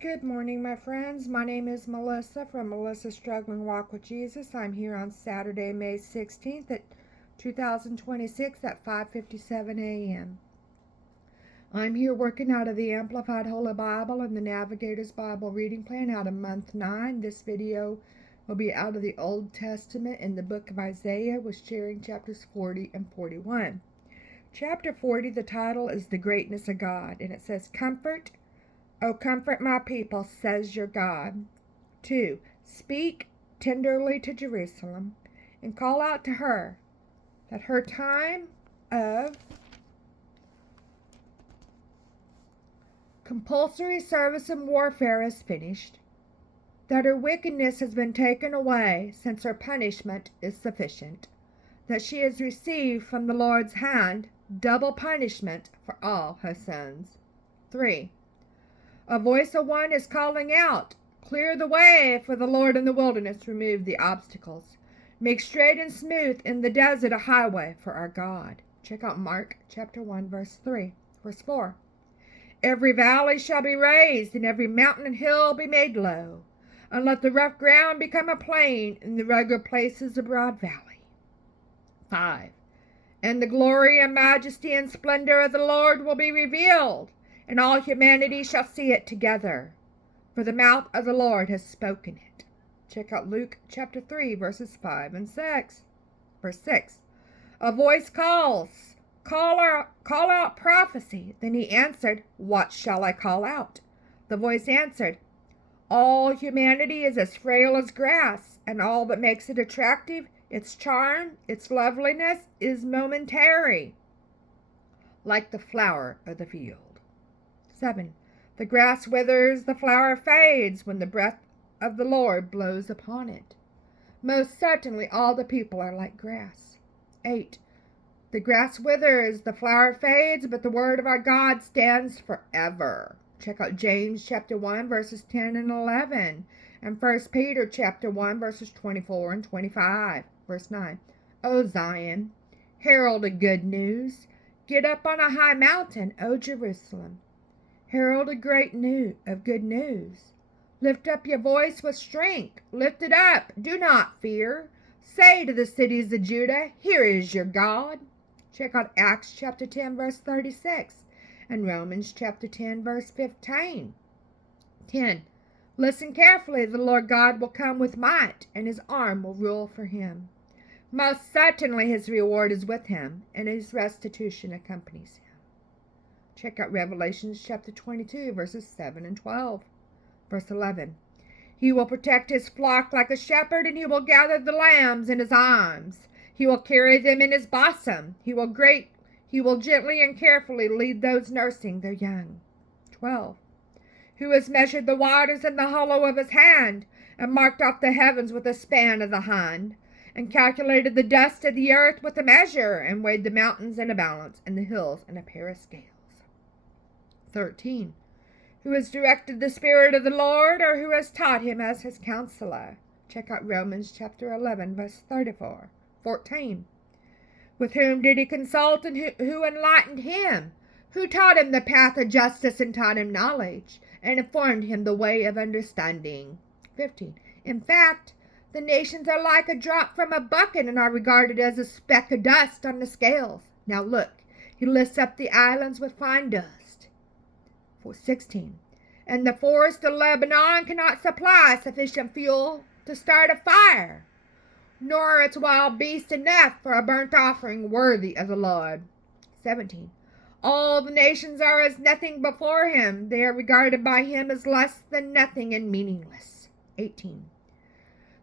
Good morning, my friends. My name is Melissa from Melissa's Struggling Walk with Jesus. I'm here on Saturday, May 16th at 2026 at 5:57 a.m. I'm here working out of the Amplified Holy Bible and the Navigator's Bible reading plan out of month 9. This video will be out of the Old Testament in the book of Isaiah with sharing chapters 40 and 41. Chapter 40, the title is The Greatness of God, and it says, "Comfort, O comfort my people, says your God." 2. Speak tenderly to Jerusalem and call out to her that her time of compulsory service and warfare is finished, that her wickedness has been taken away since her punishment is sufficient, that she has received from the Lord's hand double punishment for all her sins. 3. A voice of one is calling out, "Clear the way for the Lord in the wilderness, remove the obstacles. Make straight and smooth in the desert a highway for our God." Check out Mark chapter 1, verse 4. Every valley shall be raised, and every mountain and hill be made low, and let the rough ground become a plain, and the rugged places a broad valley. 5. And the glory and majesty and splendor of the Lord will be revealed, and all humanity shall see it together, for the mouth of the Lord has spoken it. Check out Luke chapter 3, verses 5 and 6. Verse 6. A voice calls, call out prophecy. Then he answered, "What shall I call out?" The voice answered, "All humanity is as frail as grass, and all that makes it attractive, its charm, its loveliness, is momentary, like the flower of the field." 7. The grass withers, the flower fades when the breath of the Lord blows upon it. Most certainly all the people are like grass. 8. The grass withers, the flower fades, but the word of our God stands forever. Check out James chapter 1, verses 10 and 11, and 1 Peter chapter 1, verses 24 and 25. Verse 9. O Zion, herald of good news. Get up on a high mountain, O Jerusalem. Herald of good news. Lift up your voice with strength. Lift it up. Do not fear. Say to the cities of Judah, "Here is your God." Check out Acts chapter 10, verse 36, and Romans chapter 10, verse 15. 10. Listen carefully. The Lord God will come with might, and his arm will rule for him. Most certainly his reward is with him, and his restitution accompanies him. Check out Revelation chapter 22, verses 7 and 12. Verse 11. He will protect his flock like a shepherd, and he will gather the lambs in his arms. He will carry them in his bosom. He will gently and carefully lead those nursing their young. 12. Who has measured the waters in the hollow of his hand, and marked off the heavens with a span of the hand, and calculated the dust of the earth with a measure, and weighed the mountains in a balance, and the hills in a pair of scales. 13. Who has directed the Spirit of the Lord, or who has taught him as his counselor? Check out Romans chapter 11, verse 34. 14. With whom did he consult, and who enlightened him? Who taught him the path of justice, and taught him knowledge, and informed him the way of understanding? 15. In fact, the nations are like a drop from a bucket, and are regarded as a speck of dust on the scales. Now look, he lifts up the islands with fine dust. 16. And the forest of Lebanon cannot supply sufficient fuel to start a fire, nor are its wild beasts enough for a burnt offering worthy of the Lord. 17. All the nations are as nothing before him. They are regarded by him as less than nothing and meaningless. 18.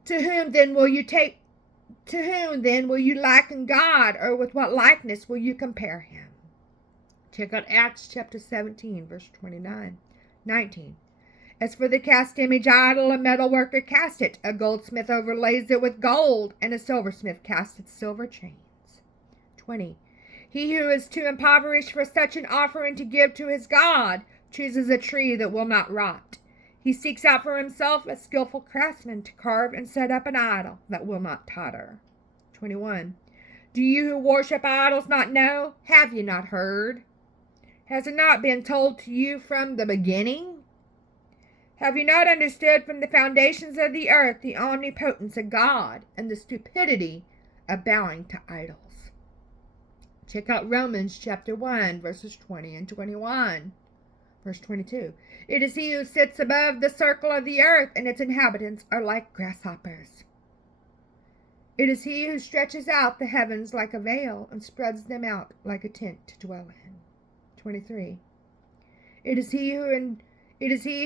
To whom then will you liken God, or with what likeness will you compare him? Check out Acts chapter 17, verse 29. 19. As for the cast image idol, a metal worker cast it, a goldsmith overlays it with gold, and a silversmith casts its silver chains. 20. He who is too impoverished for such an offering to give to his God chooses a tree that will not rot. He seeks out for himself a skillful craftsman to carve and set up an idol that will not totter. 21. Do you who worship idols not know? Have you not heard? Has it not been told to you from the beginning? Have you not understood from the foundations of the earth the omnipotence of God and the stupidity of bowing to idols? Check out Romans chapter 1, verses 20 and 21. Verse 22. It is he who sits above the circle of the earth, and its inhabitants are like grasshoppers. It is he who stretches out the heavens like a veil and spreads them out like a tent to dwell in. 23. It is he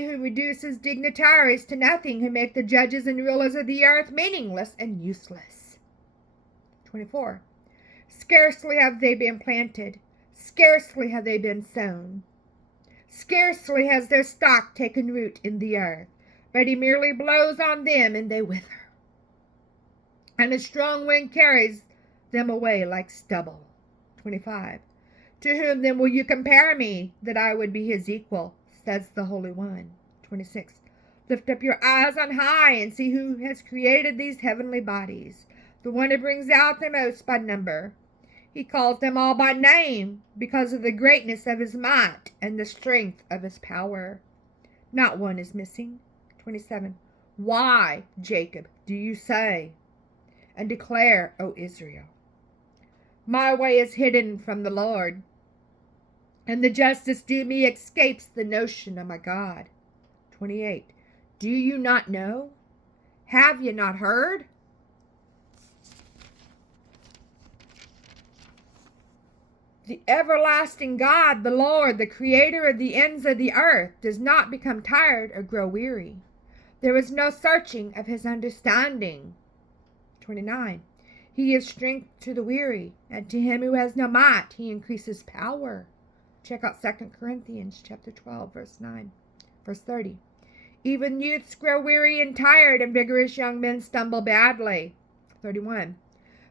who reduces dignitaries to nothing, who make the judges and rulers of the earth meaningless and useless. 24. Scarcely have they been planted, scarcely have they been sown, scarcely has their stock taken root in the earth, but he merely blows on them and they wither, and a strong wind carries them away like stubble. 25. To whom then will you compare me, that I would be his equal, says the Holy One. 26. Lift up your eyes on high and see who has created these heavenly bodies, the one who brings out the most by number. He calls them all by name because of the greatness of his might and the strength of his power. Not one is missing. 27. Why, Jacob, do you say, and declare, O Israel, my way is hidden from the Lord, and the justice due me escapes the notion of my God. 28. Do you not know? Have you not heard? The everlasting God, the Lord, the creator of the ends of the earth, does not become tired or grow weary. There is no searching of his understanding. 29. He gives strength to the weary, and to him who has no might, he increases power. Check out 2 Corinthians chapter 12, verse 9. Verse 30. Even youths grow weary and tired, and vigorous young men stumble badly. 31.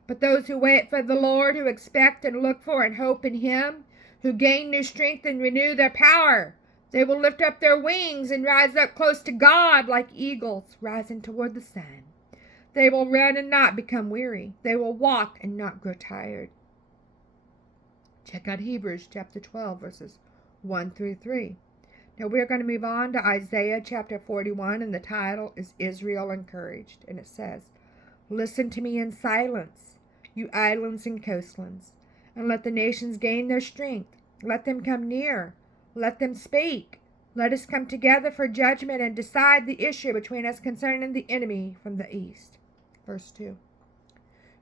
But those who wait for the Lord, who expect and look for and hope in him, who gain new strength and renew their power, they will lift up their wings and rise up close to God like eagles rising toward the sun. They will run and not become weary. They will walk and not grow tired. Check out Hebrews chapter 12, verses 1 through 3. Now we're going to move on to Isaiah chapter 41, and the title is Israel Encouraged. And it says, Listen to me in silence, you islands and coastlands, and let the nations gain their strength. Let them come near. Let them speak. Let us come together for judgment and decide the issue between us concerning the enemy from the east. Verse 2.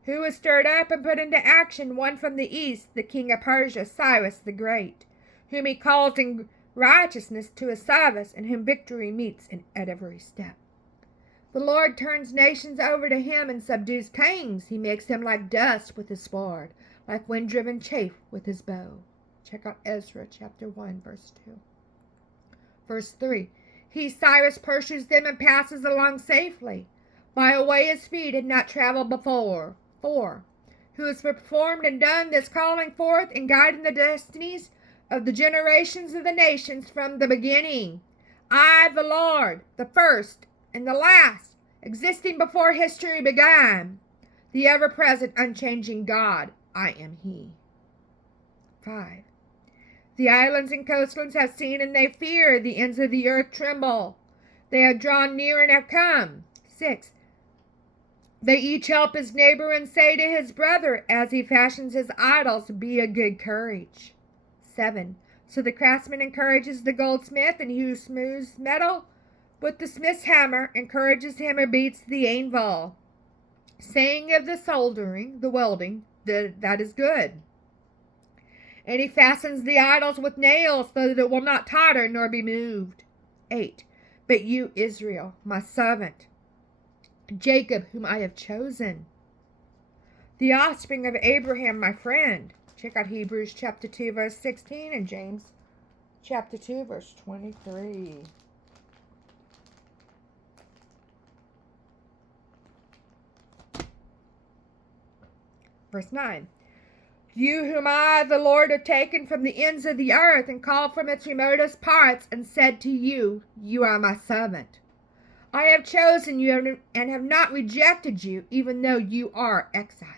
Who has stirred up and put into action one from the east, the king of Persia, Cyrus the Great, whom he calls in righteousness to his service, and whom victory meets at every step. The Lord turns nations over to him and subdues kings. He makes them like dust with his sword, like wind-driven chaff with his bow. Check out Ezra chapter 1, verse 2. Verse 3. He, Cyrus, pursues them and passes along safely, by a way his feet had not traveled before. 4. Who has performed and done this calling forth and guiding the destinies of the generations of the nations from the beginning. I, the Lord, the first and the last, existing before history began, the ever-present, unchanging God, I am he. 5. The islands and coastlands have seen and they fear, the ends of the earth tremble. They have drawn near and have come. 6. They each help his neighbor and say to his brother, as he fashions his idols, be of good courage. 7. So the craftsman encourages the goldsmith, and he who smooths metal with the smith's hammer encourages him who beats the anvil, saying of the soldering, the welding, that is good. And he fastens the idols with nails so that it will not totter nor be moved. 8. But you, Israel, my servant, Jacob, whom I have chosen, the offspring of Abraham, my friend. Check out Hebrews chapter 2, verse 16, and James chapter 2, verse 23. Verse 9. You whom I, the Lord, have taken from the ends of the earth and called from its remotest parts, and said to you, you are my servant. I have chosen you and have not rejected you, even though you are exiled.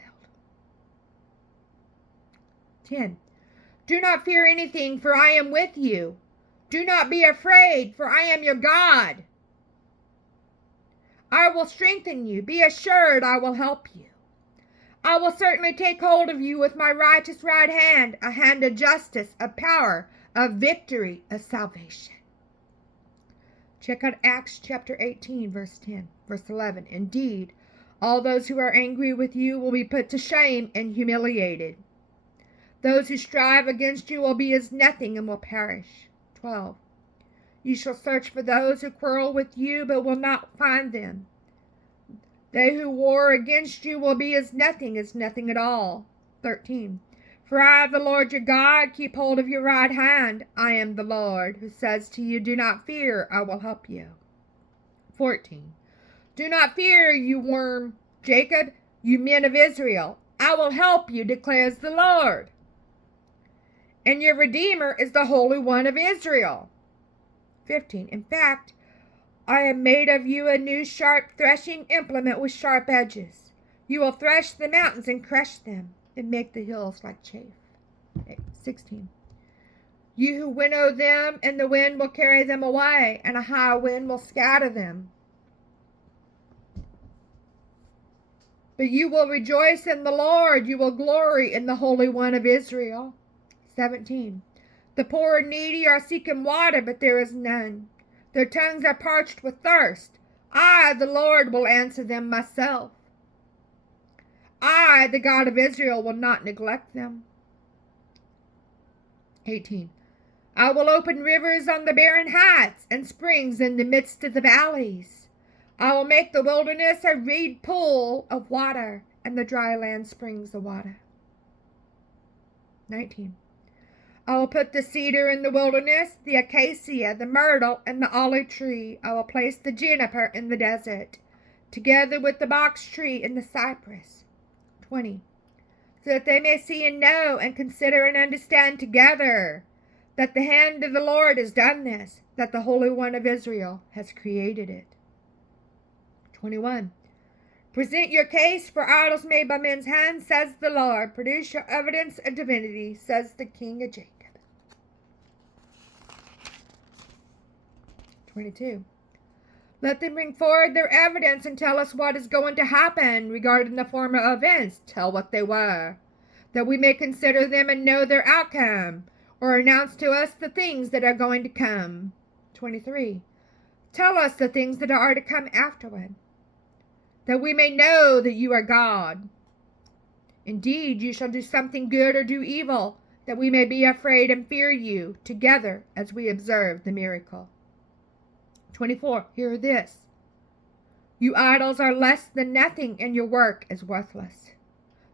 10. Do not fear anything, for I am with you. Do not be afraid, for I am your God. I will strengthen you. Be assured I will help you. I will certainly take hold of you with my righteous right hand, a hand of justice, of power, of victory, of salvation. Check out Acts chapter 18, verse 10, verse 11. Indeed, all those who are angry with you will be put to shame and humiliated. Those who strive against you will be as nothing and will perish. 12. You shall search for those who quarrel with you, but will not find them. They who war against you will be as nothing at all. 13. For I, the Lord your God, keep hold of your right hand. I am the Lord, who says to you, do not fear, I will help you. 14. Do not fear, you worm Jacob, you men of Israel. I will help you, declares the Lord. And your Redeemer is the Holy One of Israel. 15. In fact, I have made of you a new sharp threshing implement with sharp edges. You will thresh the mountains and crush them, and make the hills like chaff. 16. You who winnow them, and the wind will carry them away, and a high wind will scatter them. But you will rejoice in the Lord, you will glory in the Holy One of Israel. 17. The poor and needy are seeking water, but there is none. Their tongues are parched with thirst. I, the Lord, will answer them myself. I, the God of Israel, will not neglect them. 18. I will open rivers on the barren heights and springs in the midst of the valleys. I will make the wilderness a reed pool of water, and the dry land springs of water. 19. I will put the cedar in the wilderness, the acacia, the myrtle, and the olive tree. I will place the juniper in the desert, together with the box tree and the cypress. 20. So that they may see and know and consider and understand together that the hand of the Lord has done this, that the Holy One of Israel has created it. 21. Present your case for idols made by men's hands, says the Lord. Produce your evidence of divinity, says the King of Jacob. 22. Let them bring forward their evidence and tell us what is going to happen regarding the former events. Tell what they were, that we may consider them and know their outcome, or announce to us the things that are going to come. 23. Tell us the things that are to come afterward, that we may know that you are God. Indeed, you shall do something good or do evil, that we may be afraid and fear you together as we observe the miracle. 24. Hear this. You idols are less than nothing, and your work is worthless.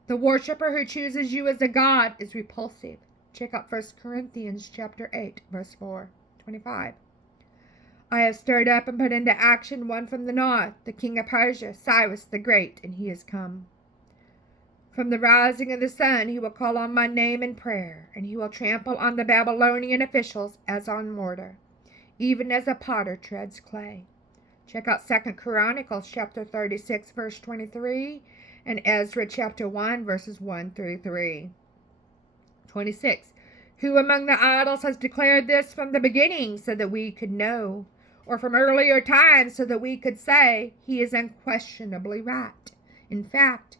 The worshiper who chooses you as a god is repulsive. Check out 1 Corinthians chapter 8, verse 4. 25. I have stirred up and put into action one from the north, the king of Persia, Cyrus the Great, and he has come. From the rising of the sun he will call on my name in prayer, and he will trample on the Babylonian officials as on mortar, even as a potter treads clay. Check out 2 Chronicles chapter 36, verse 23, and Ezra chapter 1, verses 1 through 3. 26. Who among the idols has declared this from the beginning so that we could know, or from earlier times so that we could say, he is unquestionably right? In fact,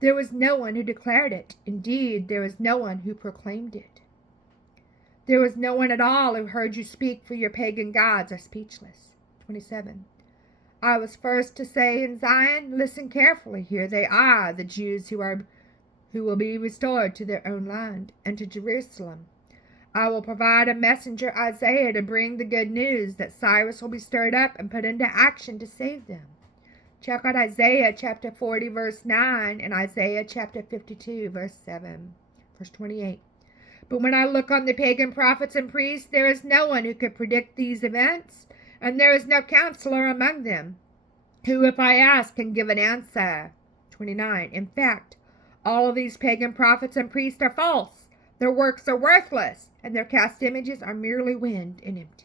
there was no one who declared it. Indeed, there was no one who proclaimed it. There was no one at all who heard you speak, for your pagan gods are speechless. 27. I was first to say in Zion, listen carefully, here they are, the Jews who will be restored to their own land, and to Jerusalem. I will provide a messenger, Isaiah, to bring the good news that Cyrus will be stirred up and put into action to save them. Check out Isaiah chapter 40, verse 9, and Isaiah chapter 52, verse 7. Verse 28. But when I look on the pagan prophets and priests, there is no one who could predict these events, and there is no counselor among them, who, if I ask, can give an answer. 29. In fact, all of these pagan prophets and priests are false. Their works are worthless, and their cast images are merely wind and empty.